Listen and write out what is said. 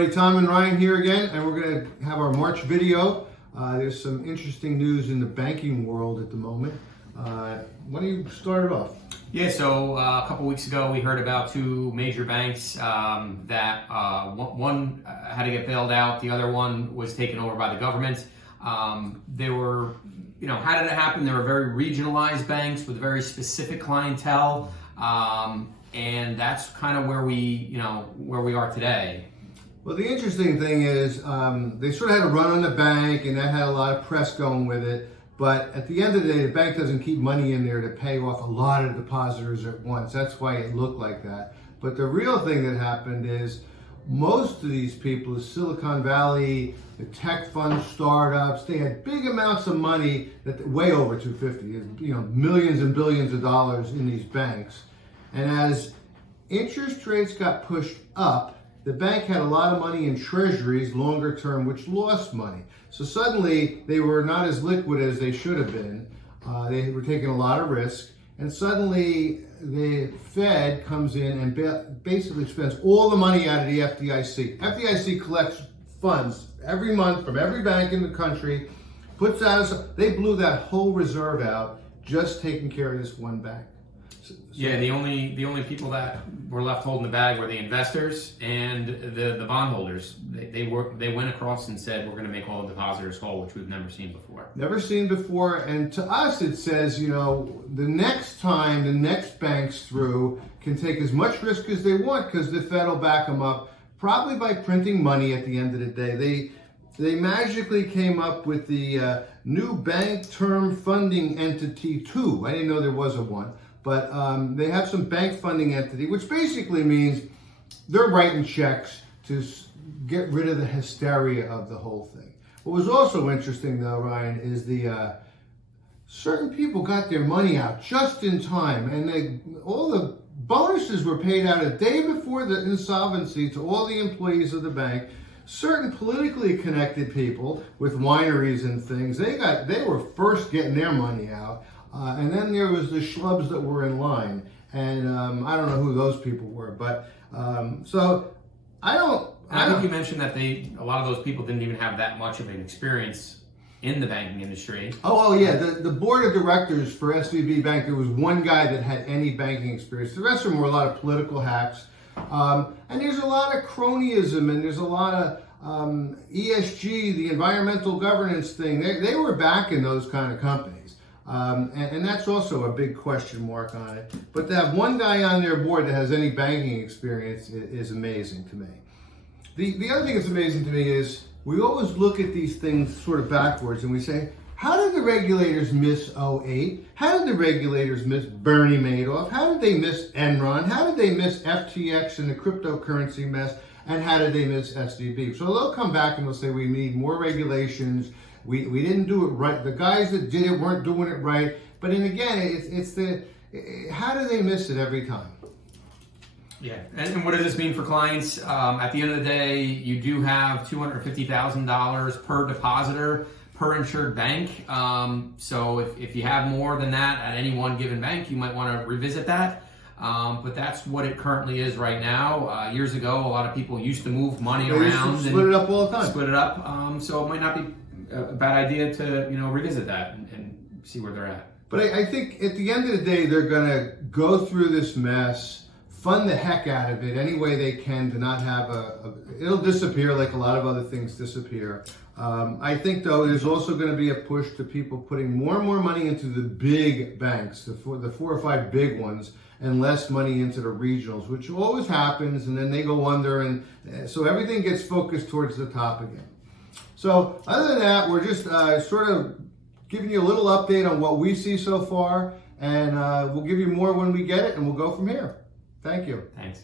everybody, Tom and Ryan here again, and we're going to have our March video. There's some interesting news in the banking world at the moment. Why don't you start it off? Yeah, so a couple weeks ago we heard about two major banks that one had to get bailed out, the other one was taken over by the government. They were, how did it happen? They were very regionalized banks with very specific clientele. And that's kind of where we are today. Well, the interesting thing is they sort of had a run on the bank, and that had a lot of press going with it. But at the end of the day, the bank doesn't keep money in there to pay off a lot of depositors at once. That's why it looked like that. But the real thing that happened is most of these people, the Silicon Valley, the tech fund startups, they had big amounts of money, that way over 250, millions and billions of dollars in these banks. And as interest rates got pushed up, the bank had a lot of money in treasuries, longer term, which lost money. So suddenly they were not as liquid as they should have been. They were taking a lot of risk. And suddenly the Fed comes in and basically spends all the money out of the FDIC. FDIC collects funds every month from every bank in the country, puts out, they blew that whole reserve out just taking care of this one bank. Yeah, the only people that were left holding the bag were the investors and the bondholders. They went across and said, we're going to make all the depositors whole, which we've never seen before. Never seen before, and to us it says, the next time the next bank's through can take as much risk as they want because the Fed will back them up, probably by printing money at the end of the day. They magically came up with the new bank term funding entity 2. I didn't know there was a one. But they have some bank funding entity, which basically means they're writing checks to get rid of the hysteria of the whole thing. What was also interesting, though, Ryan, is the certain people got their money out just in time, and all the bonuses were paid out a day before the insolvency to all the employees of the bank. Certain politically connected people with wineries and things, they were first getting their money out. And then there was the schlubs that were in line, and I don't know who those people were, but so I think you mentioned that a lot of those people didn't even have that much of an experience in the banking industry. Oh yeah, the board of directors for SVB Bank, there was one guy that had any banking experience. The rest of them were a lot of political hacks, and there's a lot of cronyism, and there's a lot of ESG, the environmental governance thing. They were backing those kind of companies. And that's also a big question mark on it. But to have one guy on their board that has any banking experience is amazing to me. The other thing that's amazing to me is we always look at these things sort of backwards and we say, how did the regulators miss '08? How did the regulators miss Bernie Madoff? How did they miss Enron? How did they miss FTX and the cryptocurrency mess? And how did they miss SVB? So they'll come back and they'll say we need more regulations. We didn't do it right. The guys that did it weren't doing it right. But then again, it's how do they miss it every time? Yeah, and what does this mean for clients? At the end of the day, you do have $250,000 per depositor per insured bank. So if you have more than that at any one given bank, you might want to revisit that. But that's what it currently is right now. Years ago, a lot of people used to move money around and split it up all the time. Split it up. So it might not be a bad idea to revisit that and see where they're at. But I think at the end of the day, they're going to go through this mess, fund the heck out of it any way they can to not have it'll disappear like a lot of other things disappear. I think, though, there's also going to be a push to people putting more and more money into the big banks, the 4 or 5 big ones, and less money into the regionals, which always happens, and then they go under, and so everything gets focused towards the top again. So other than that, we're just sort of giving you a little update on what we see so far, and we'll give you more when we get it, and we'll go from here. Thank you. Thanks.